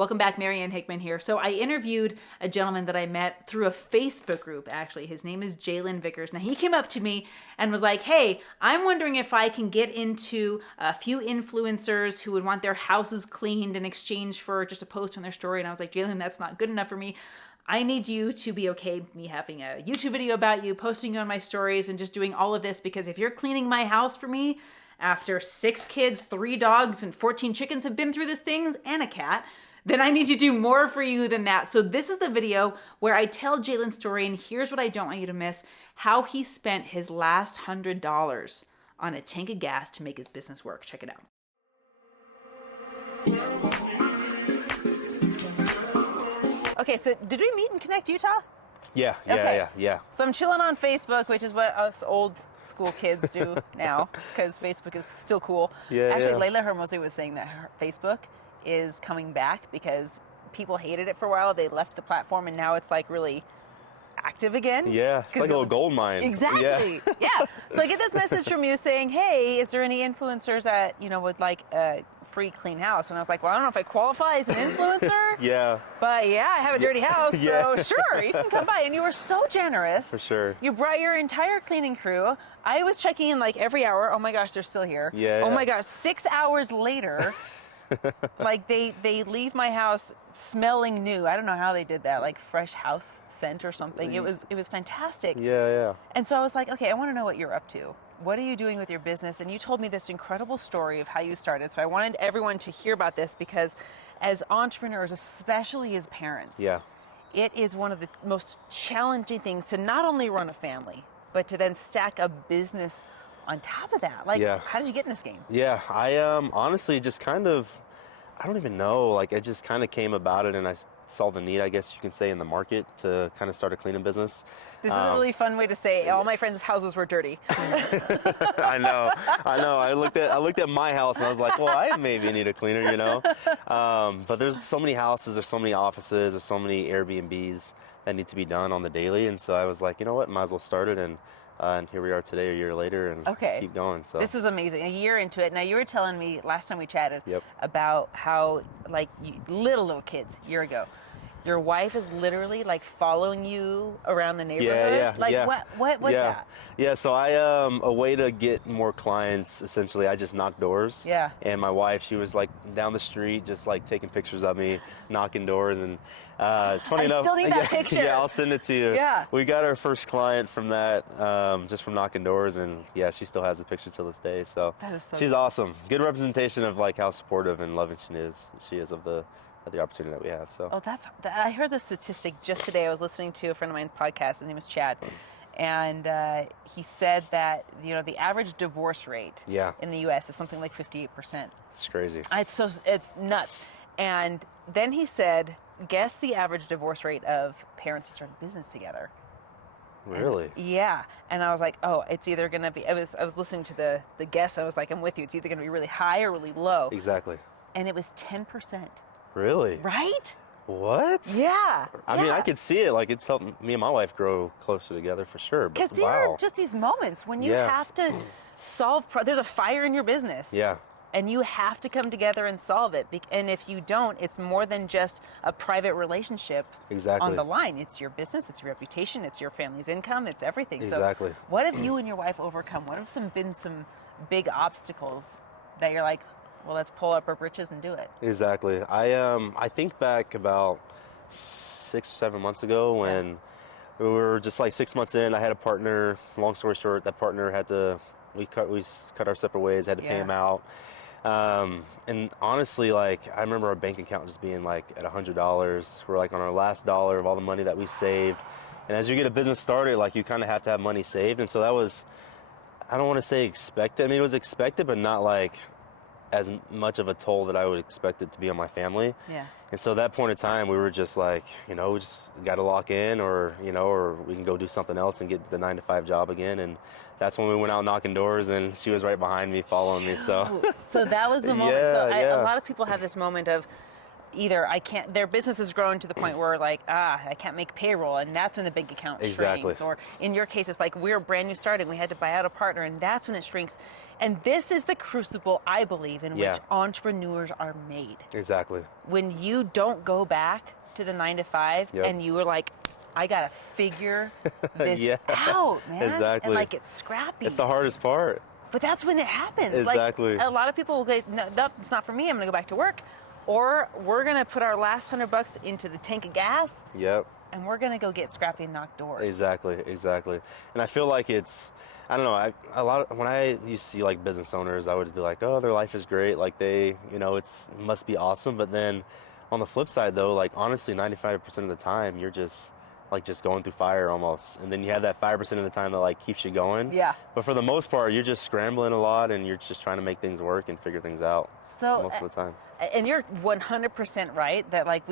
Welcome back, Marianne Hickman here. So I interviewed a gentleman that I met through a Facebook group, actually. His name is Jaylon Vickers. Now, he came up to me and was like, hey, I'm wondering if I can get into a few influencers who would want their houses cleaned in exchange for just a post on their story. And I was like, Jaylon, that's not good enough for me. I need you to be okay me having a YouTube video about you, posting you on my stories, and just doing all of this, because if you're cleaning my house for me after 6 kids, 3 dogs, and 14 chickens have been through this thing, and a cat, then I need to do more for you than that. So this is the video where I tell Jaylon's story, and here's what I don't want you to miss: how he spent his last $100 on a tank of gas to make his business work. Check it out. Okay, so did we meet in Connect, Utah? Yeah. So I'm chilling on Facebook, which is what us old school kids do now, because Facebook is still cool. Actually, Layla Hermosi was saying that Facebook is coming back because people hated it for a while. They left the platform, and now it's like really active again. Yeah, it's like a little gold mine. Exactly. Yeah. So I get this message from you saying, hey, is there any influencers that, would like a free clean house? And I was like, well, I don't know if I qualify as an influencer. Yeah. But yeah, I have a dirty house, Yeah. so sure, you can come by. And you were so generous. For sure. You brought your entire cleaning crew. I was checking in like every hour. Oh my gosh, they're still here. Yeah. Oh my gosh, 6 hours later. Like they leave my house smelling new. I don't know how they did that, like fresh house scent or something. It was fantastic. Yeah. And so I was like, okay, I want to know what you're up to. What are you doing with your business? And you told me this incredible story of how you started. So I wanted everyone to hear about this, because as entrepreneurs, especially as parents, it is one of the most challenging things to not only run a family, but to then stack a business on top of that. Like, how did you get in this game? Yeah, I honestly just kind of, I don't even know, like I just kind of came about it, and I saw the need, I guess you can say, in the market to kind of start a cleaning business. This is a really fun way to say all my friends' houses were dirty. I know. I looked at my house and I was like, well, I maybe need a cleaner, But there's so many houses, there's so many offices, there's so many Airbnbs that need to be done on the daily, and so I was like, you know what, might as well start it, and here we are today, a year later, and keep going. So this is amazing. A year into it. Now, you were telling me last time we chatted about how, like, little kids, a year ago, your wife is literally like following you around the neighborhood. What was that? Yeah, so I a way to get more clients, essentially, I just knocked doors. Yeah. And my wife, she was like down the street, just like taking pictures of me, knocking doors, and it's funny enough. I still need that picture. Yeah, I'll send it to you. Yeah. We got our first client from that, just from knocking doors, and yeah, she still has the picture till this day. So, that is so she's cool. Awesome. Good representation of like how supportive and loving she is of the opportunity that we have. So. Oh, I heard the statistic just today. I was listening to a friend of mine's podcast. His name is Chad. And he said that, the average divorce rate in the U.S. is something like 58%. It's crazy. It's nuts. And then he said, guess the average divorce rate of parents who started business together. Really? And I was like, oh, it's either going to be, I was listening to the guess. I was like, I'm with you. It's either going to be really high or really low. Exactly. And it was 10%. Really? Right? What? Yeah. I mean, I could see it. Like, it's helped me and my wife grow closer together for sure. Because there are just these moments when you have to solve, there's a fire in your business. Yeah. And you have to come together and solve it. And if you don't, it's more than just a private relationship on the line. It's your business, it's your reputation, it's your family's income, it's everything. Exactly. So what have you and your wife overcome? What have been some big obstacles that you're like, well, let's pull up our britches and do it? Exactly. I think back about 6 or 7 months ago when we were just like 6 months in. I had a partner. Long story short, that partner we cut our separate ways. Had to pay him out. And honestly, like, I remember our bank account just being like at $100. We're like on our last dollar of all the money that we saved. And as you get a business started, like, you kind of have to have money saved. And so that was, I don't want to say expected. I mean, it was expected, but not like as much of a toll that I would expect it to be on my family. Yeah. And so at that point in time, we were just like, we just got to lock in, or we can go do something else and get the 9-to-5 job again. And that's when we went out knocking doors, and she was right behind me, following me. So that was the moment. A lot of people have this moment of, either their business is growing to the point where like, I can't make payroll, and that's when the big account shrinks. Or in your case, it's like we're brand new starting, we had to buy out a partner, and that's when it shrinks. And this is the crucible, I believe, in which entrepreneurs are made. Exactly. When you don't go back to the 9 to 5 and you were like, I gotta figure this out, man. Exactly. And like, it's scrappy. It's the hardest part. But that's when it happens. Exactly. Like, a lot of people will go, no, it's not for me, I'm gonna go back to work. Or we're gonna put our last $100 into the tank of gas. Yep. And we're gonna go get scrappy and knock doors. Exactly. And I feel like it's, I don't know, when I used to see like business owners, I would be like, oh, their life is great. Like they, it must be awesome. But then on the flip side though, like honestly, 95% of the time, you're just going through fire almost. And then you have that 5% of the time that like keeps you going. Yeah. But for the most part, you're just scrambling a lot and you're just trying to make things work and figure things out most of the time. And you're 100% right that like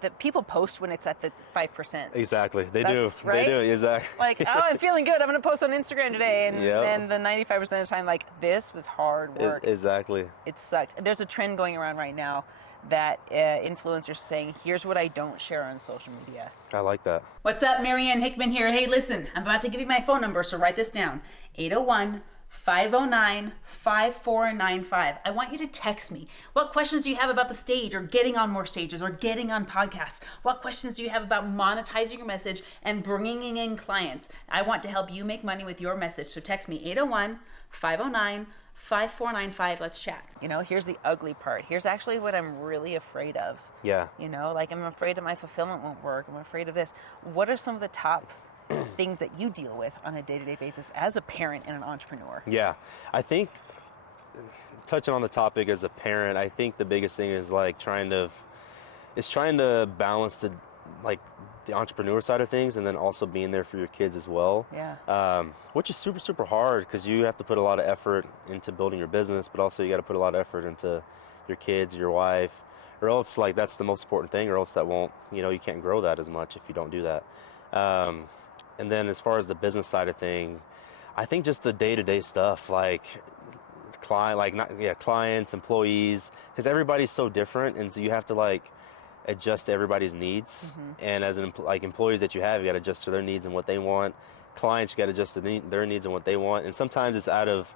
that people post when it's at the 5%. Exactly. They That's do. Right? They do. Exactly. Like, oh, I'm feeling good. I'm going to post on Instagram today. And then the 95% of the time, like, this was hard work. Exactly. It sucked. There's a trend going around right now that influencers saying, here's what I don't share on social media. I like that. What's up? Marianne Hickman here. Hey, listen, I'm about to give you my phone number, so write this down. 801-509-5495. I want you to text me. What questions do you have about the stage or getting on more stages or getting on podcasts? What questions do you have about monetizing your message and bringing in clients? I want to help you make money with your message. So text me 801-509-5495. Let's chat. Here's the ugly part. Here's actually what I'm really afraid of. Yeah. Like I'm afraid that my fulfillment won't work. I'm afraid of this. What are some of the top things that you deal with on a day-to-day basis as a parent and an entrepreneur? Yeah, I think touching on the topic as a parent, I think the biggest thing is like trying to balance the entrepreneur side of things and then also being there for your kids as well. Yeah. Which is super, super hard because you have to put a lot of effort into building your business, but also you got to put a lot of effort into your kids, your wife, or else like that's the most important thing, or else that won't, you can't grow that as much if you don't do that. And then as far as the business side of thing, I think just the day-to-day stuff, like clients, employees, because everybody's so different, and so you have to like adjust to everybody's needs. Mm-hmm. And as employees that you have, you got to adjust to their needs and what they want. Clients, you got to adjust to their needs and what they want. And sometimes it's out of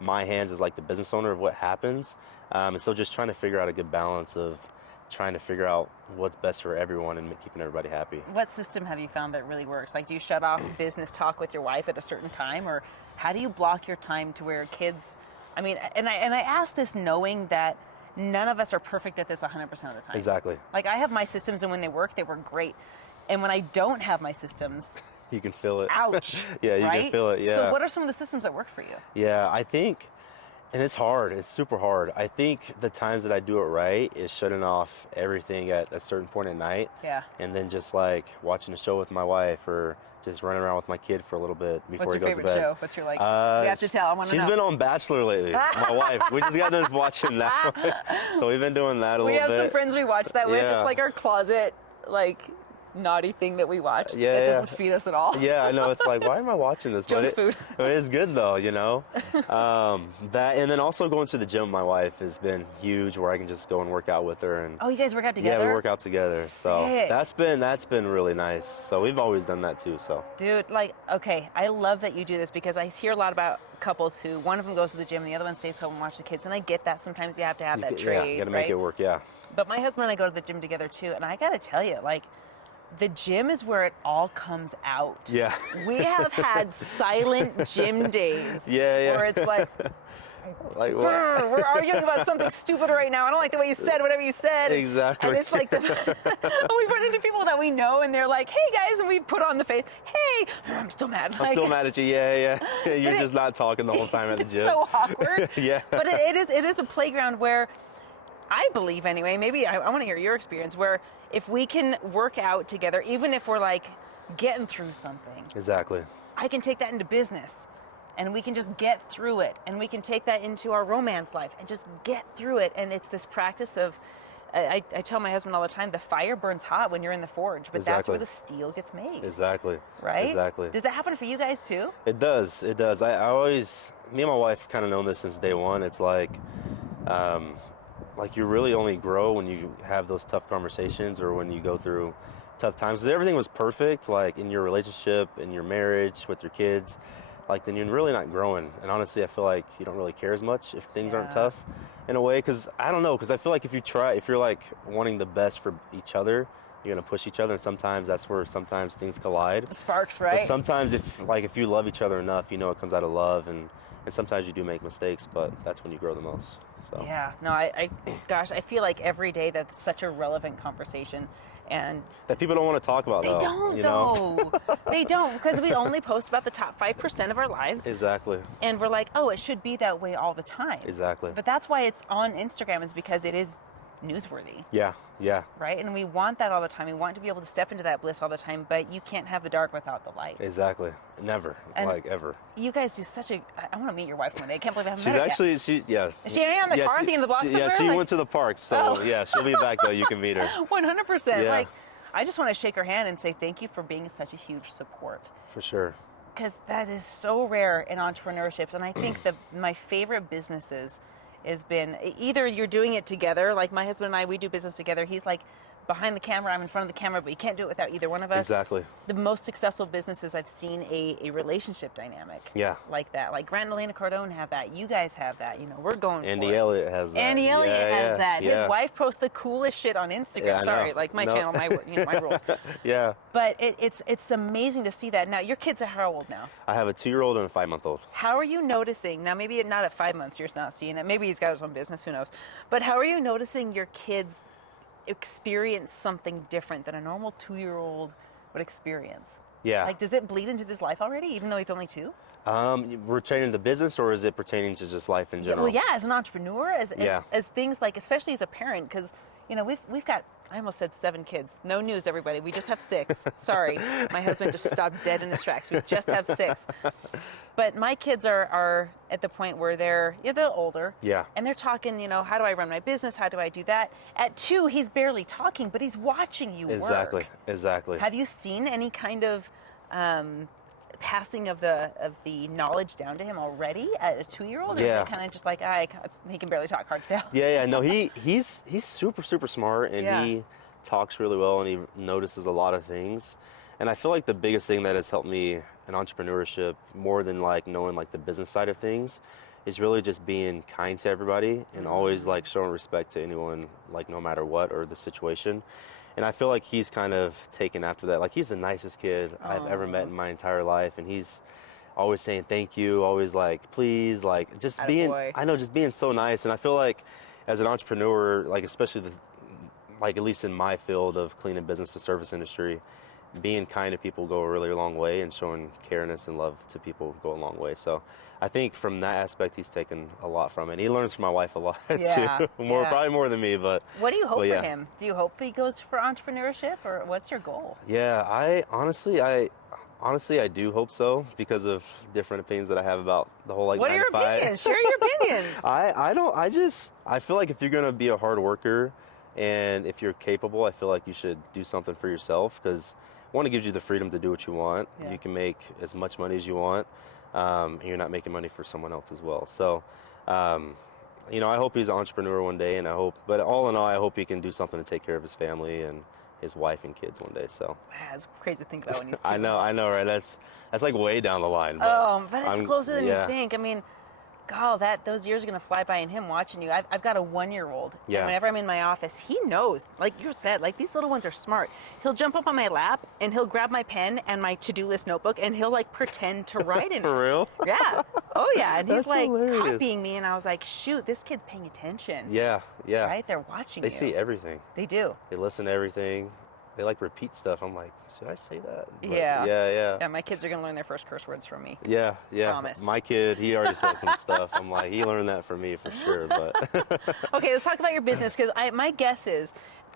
my hands as like the business owner of what happens. And so just trying to figure out a good balance of trying to figure out what's best for everyone and keeping everybody happy. What system have you found that really works? Like, do you shut off business talk with your wife at a certain time, or how do you block your time to where kids? I mean, and I ask this knowing that none of us are perfect at this 100% of the time. Exactly. Like, I have my systems, and when they work great. And when I don't have my systems, you can feel it. Ouch. Yeah, you right? can feel it. Yeah. So what are some of the systems that work for you? Yeah, I think, and it's hard. It's super hard. I think the times that I do it right is shutting off everything at a certain point at night. Yeah. And then just like watching a show with my wife or just running around with my kid for a little bit before he goes to bed. What's your favorite show? What's your we have to tell. I want to know. She's been on Bachelor lately. My wife. We just got done watching that. So we've been doing that a little bit. We have some friends we watch that with. Yeah. It's like our closet, like, naughty thing that we watch that doesn't feed us at all. Yeah, I know. It's like, why am I watching this? Junk food. It is good though, that, and then also going to the gym with my wife has been huge, where I can just go and work out with her. And oh, you guys work out together? Yeah, we work out together. Sick. So that's been really nice. So we've always done that too. So dude, like, okay, I love that you do this, because I hear a lot about couples who one of them goes to the gym and the other one stays home and watch the kids, and I get that sometimes you have to have that trade. Yeah, you gotta make it work. Yeah. But my husband and I go to the gym together too, and I gotta tell you, like, the gym is where it all comes out. Yeah. We have had silent gym days. Yeah. Where it's like we're arguing about something stupid right now. I don't like the way you said whatever you said. Exactly. And it's like we run into people that we know, and they're like, "Hey guys," and we put on the face, "Hey, I'm still mad." I'm still mad at you. Yeah. You're just not talking the whole time at the gym. It's so awkward. Yeah. But it is a playground where, I believe anyway, maybe I want to hear your experience, where if we can work out together, even if we're like getting through something. Exactly. I can take that into business, and we can just get through it, and we can take that into our romance life and just get through it. And it's this practice of, I tell my husband all the time, the fire burns hot when you're in the forge, but that's where the steel gets made. Exactly. Right? Exactly. Does that happen for you guys too? It does. I always, me and my wife kind of known this since day one. It's like, like you really only grow when you have those tough conversations or when you go through tough times. 'Cause everything was perfect, like in your relationship, in your marriage, with your kids, like then you're really not growing. And honestly, I feel like you don't really care as much if things aren't tough in a way. Because I don't know, because I feel like if you're like wanting the best for each other, you're gonna push each other, and sometimes that's where sometimes things collide. The sparks, right? But sometimes if you love each other enough, you know it comes out of love, and sometimes you do make mistakes, but that's when you grow the most. So Yeah, no, gosh, I feel like every day that's such a relevant conversation, and that people don't want to talk about. they though, don't you know? though. They don't, because we only post about the top 5% of our lives, Exactly. and we're like, oh, it should be that way all the time. Exactly. But that's why it's on Instagram, is because it is newsworthy. Yeah. Yeah. Right? And we want that all the time. We want to be able to step into that bliss all the time, but you can't have the dark without the light. Exactly. Never. And like ever. You guys do such a. I want to meet your wife one day. I can't believe I haven't She's met her actually yet. Is she on the car at the end of the block somewhere? Yeah, she went to the park. So Oh. yeah, she'll be back though. You can meet her. 100%. Yeah. Like, I just want to shake her hand and say thank you for being such a huge support. For sure. Because that is so rare in entrepreneurship. And I think my favorite businesses has been either you're doing it together, like my husband and I, we do business together. He's like behind the camera, I'm in front of the camera, but you can't do it without either one of us. Exactly. The most successful businesses I've seen a relationship dynamic like that. Like Grant and Elena Cardone have that. You guys have that. You know, we're going Andy for it. Elliott has that. Andy Elliott has that. Yeah. His wife posts the coolest shit on Instagram. Yeah, I Sorry, know. like my No. channel, my rules. Yeah. But it's amazing to see that. Now, your kids are how old now? I have a 2-year-old and a 5-month-old. How are you noticing, now maybe not at 5 months, you're not seeing it, maybe he's got his own business, who knows, but how are you noticing your kids experience something different than a normal 2-year-old would experience? Yeah. Like, does it bleed into his life already, even though he's only 2? Pertaining to business, or is it pertaining to just life in general? Well, yeah, as an entrepreneur, as things like, especially as a parent, because, you know, we've got, I almost said 7 kids. No news, everybody. We just have 6. Sorry. My husband just stopped dead in his tracks. We just have 6. But my kids are at the point where they're older. Yeah. And they're talking, you know, how do I run my business? How do I do that? At 2, he's barely talking, but he's watching you Exactly. work. Exactly. Have you seen any kind of passing of the knowledge down to him already at a 2-year-old? Or is it kind of just like, he can barely talk, hard to tell? Yeah. No, he's super, super smart, and he talks really well, and he notices a lot of things. And I feel like the biggest thing that has helped me in entrepreneurship, more than like knowing like the business side of things, is really just being kind to everybody and always like showing respect to anyone, like no matter what or the situation. And I feel like he's kind of taken after that. Like, he's the nicest kid I've ever met in my entire life, and he's always saying thank you, always like please, like just being just being so nice. And I feel like as an entrepreneur, like especially like at least in my field of cleaning business to service industry, being kind to people go a really long way, and showing careness and love to people go a long way. So I think from that aspect, he's taken a lot from it. And he learns from my wife a lot too. Probably more than me, but. What do you hope for him? Do you hope he goes for entrepreneurship, or what's your goal? Yeah, I honestly do hope so, because of different opinions that I have about the whole like. What are your opinions? Share your opinions. I feel like if you're gonna be a hard worker, and if you're capable, I feel like you should do something for yourself, because one, it gives you the freedom to do what you want. Yeah. You can make as much money as you want, and you're not making money for someone else as well. So, you know, I hope he's an entrepreneur one day, and but all in all, I hope he can do something to take care of his family and his wife and kids one day. So it's crazy to think about when he's 2. I know, right? That's like way down the line. But but it's closer than you think. I mean, God, those years are gonna fly by, and him watching you. I've got a 1-year-old, and whenever I'm in my office, he knows. Like you said, like these little ones are smart. He'll jump up on my lap, and he'll grab my pen and my to-do list notebook, and he'll like pretend to write in it. For real? Yeah. Oh yeah. And he's That's like hilarious. copying me, and I was like, shoot, this kid's paying attention. Yeah. Right? They're watching They you. see everything. They do. They listen to everything. They like repeat stuff. I'm like, should I say that? But Yeah. Yeah. My kids are gonna learn their first curse words from me. Yeah. Promise. My kid, he already said some stuff. I'm like, he learned that from me for sure. But Okay, let's talk about your business, because my guess is,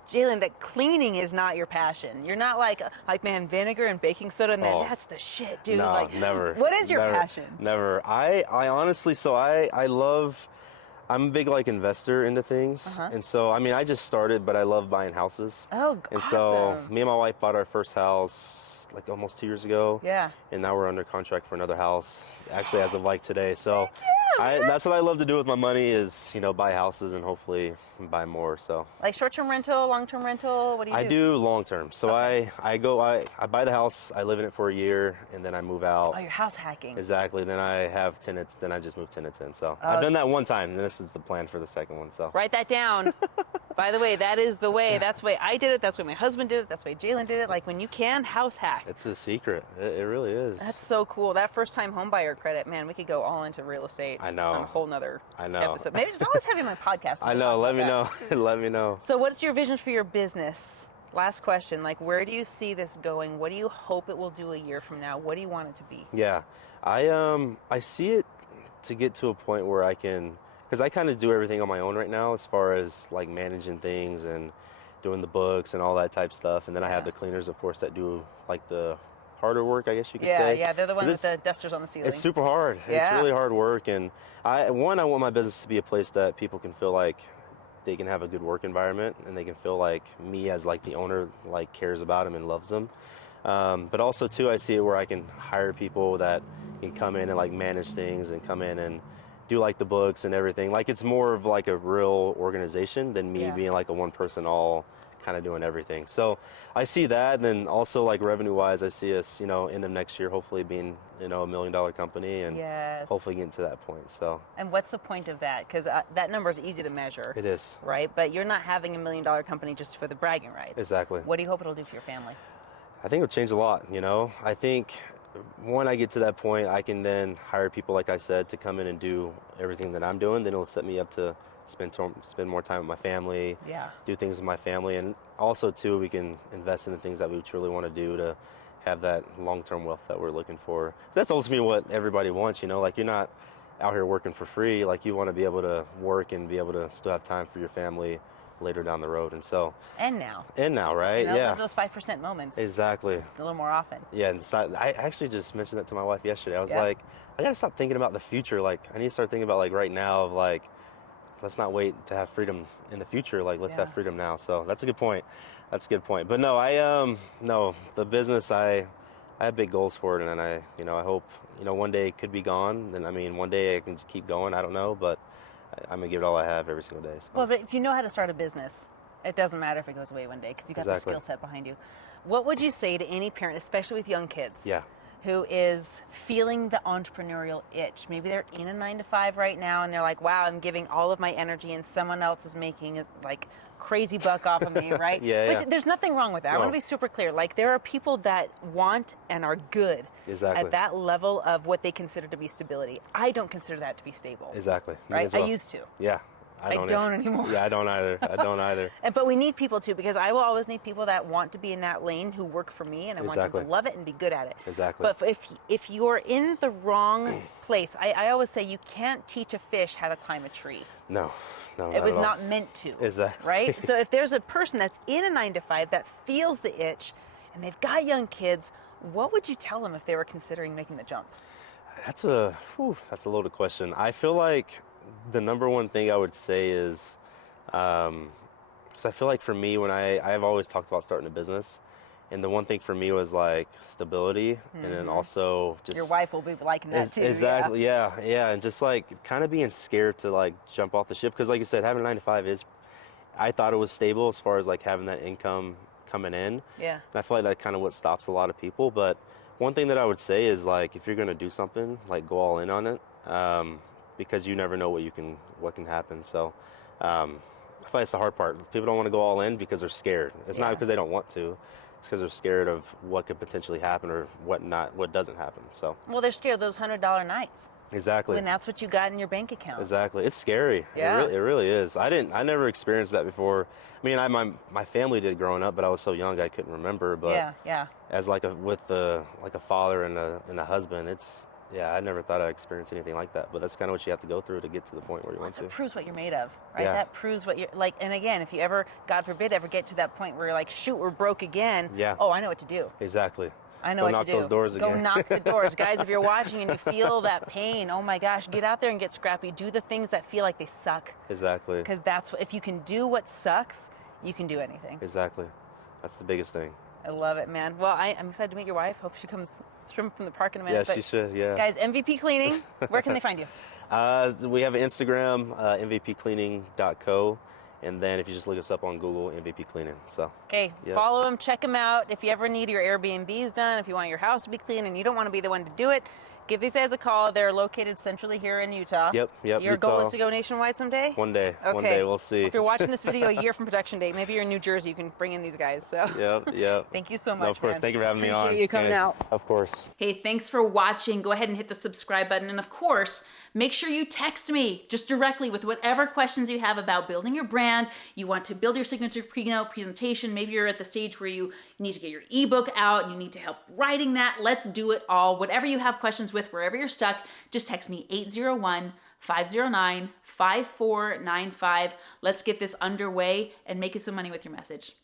Jaylon, that cleaning is not your passion. You're not like man, vinegar and baking soda, and then that's the shit, dude. No, like, never. What is your passion? Never. I honestly, so I love. I'm a big like investor into things, and so I mean I just started, but I love buying houses. Oh, and awesome. so me and my wife bought our first house like almost 2 years ago. Yeah. And now we're under contract for another house, actually as of like today. So That's what I love to do with my money is, buy houses and hopefully buy more. So like short-term rental, long-term rental, what do you do? I do long-term. So Okay. I buy the house, I live in it for a year, and then I move out. Oh, you're house hacking. Exactly. Then I have tenants, then I just move tenants in. So I've done that one time, and this is the plan for the second one. So Write that down. By the way, that is the way. That's the way I did it. That's the way my husband did it. That's the way Jaylon did it. Like when you can, house hack. it's a secret. It really is. That's so cool. That first-time home buyer credit, man, we could go all into real estate. I know. On a whole nother I know. episode. Maybe just always have you on my podcast. I know. Let me know. Let me know. So what's your vision for your business? Last question, like where do you see this going? What do you hope it will do a year from now? What do you want it to be? Yeah, I see it to get to a point where I can, because I kind of do everything on my own right now as far as like managing things and doing the books and all that type stuff. And then I have the cleaners, of course, that do like the harder work, I guess you could say. Yeah, they're the ones with the dusters on the ceiling. It's super hard. Yeah. It's really hard work. And I want my business to be a place that people can feel like they can have a good work environment and they can feel like me as like the owner like cares about them and loves them. But also too, I see it where I can hire people that can come in and like manage things and come in and do like the books and everything. Like it's more of like a real organization than me being like a one person all kind of doing everything. So I see that, and then also like revenue wise, I see us, end of next year, hopefully being, $1 million company and hopefully getting to that point. So. And what's the point of that? Because that number is easy to measure. It is. Right? But you're not having $1 million company just for the bragging rights. Exactly. What do you hope it'll do for your family? I think it'll change a lot, I think when I get to that point, I can then hire people, like I said, to come in and do everything that I'm doing. Then it'll set me up to spend more time with my family, do things with my family, and also too we can invest in the things that we truly want to do to have that long-term wealth that we're looking for. That's ultimately what everybody wants, like you're not out here working for free. Like you want to be able to work and be able to still have time for your family later down the road. And so and now, right? Live those 5% moments exactly a little more often. And so I actually just mentioned that to my wife yesterday. I was like, I gotta stop thinking about the future. Like I need to start thinking about like right now of like, let's not wait to have freedom in the future. Like let's have freedom now. So that's a good point. But no, no, the business, I have big goals for it, and I hope, one day it could be gone. And one day I can just keep going. I don't know, but I'm gonna give it all I have every single day. So. Well, but if you know how to start a business, it doesn't matter if it goes away one day because you got the skill set behind you. What would you say to any parent, especially with young kids? Who is feeling the entrepreneurial itch? Maybe they're in a 9-to-5 right now and they're like, wow, I'm giving all of my energy and someone else is making like crazy buck off of me, right? Which, there's nothing wrong with that. No. I want to be super clear. Like there are people that want and are good at that level of what they consider to be stability. I don't consider that to be stable. Exactly. Right? Well. I used to. Yeah. I don't anymore. Yeah, I don't either. But we need people too, because I will always need people that want to be in that lane who work for me, and I want them to love it and be good at it. Exactly. But if you're in the wrong place, I always say you can't teach a fish how to climb a tree. No. It was not meant to. Exactly. Right? So if there's a person that's in a 9-to-5 that feels the itch, and they've got young kids, what would you tell them if they were considering making the jump? That's a loaded question. I feel like the number one thing I would say is, because I feel like for me, when I've always talked about starting a business, and the one thing for me was like stability, and then also just your wife will be liking that too. Exactly, yeah, and just like kind of being scared to like jump off the ship, because like you said, having a 9-to-5 is, I thought it was stable as far as like having that income coming in. Yeah. And I feel like that's kind of what stops a lot of people. But one thing that I would say is like, if you're gonna do something, like go all in on it. Because you never know what can happen. So I feel like that's the hard part. People don't want to go all in because they're scared. It's not because they don't want to. It's because they're scared of what could potentially happen or what doesn't happen. So. Well, they're scared of those $100 nights. Exactly. When that's what you got in your bank account. Exactly. It's scary. Yeah. It really is. I never experienced that before. I mean, my family did growing up, but I was so young I couldn't remember. But as with a father and a husband, I never thought I'd experience anything like that, but that's kind of what you have to go through to get to the point where you want to. It proves what you're made of, right? Yeah. That proves what you're like. And again, if you ever, God forbid, ever get to that point where you're like, shoot, we're broke again. Yeah. Oh, I know what to do. Exactly. I know Go what knock to do. those doors Go again. knock the doors. Guys, if you're watching and you feel that pain, oh my gosh, get out there and get scrappy. Do the things that feel like they suck. Exactly. Because if you can do what sucks, you can do anything. Exactly. That's the biggest thing. I love it, man. Well, I'm excited to meet your wife. Hope she comes from the park in a minute. Yeah, she should, yeah. Guys, MVP Cleaning, where can they find you? We have an Instagram, mvpcleaning.co. And then if you just look us up on Google, MVP Cleaning. So. Okay, yep. Follow them, check them out. If you ever need your Airbnbs done, if you want your house to be clean and you don't want to be the one to do it, give these guys a call. They're located centrally here in Utah. Yep. Your Utah. goal is to go nationwide someday? One day. Okay. One day, we'll see. If you're watching this video a year from production date, maybe you're in New Jersey, you can bring in these guys. So. Yep. Thank you so much, No, of course. man. Thank you for having me on. Appreciate you coming out. Of course. Hey, thanks for watching. Go ahead and hit the subscribe button. And of course, make sure you text me just directly with whatever questions you have about building your brand. You want to build your signature keynote presentation. Maybe you're at the stage where you need to get your ebook out. You need to help writing that. Let's do it all. Whatever you have questions with, wherever you're stuck, just text me 801-509-5495. Let's get this underway and make you some money with your message.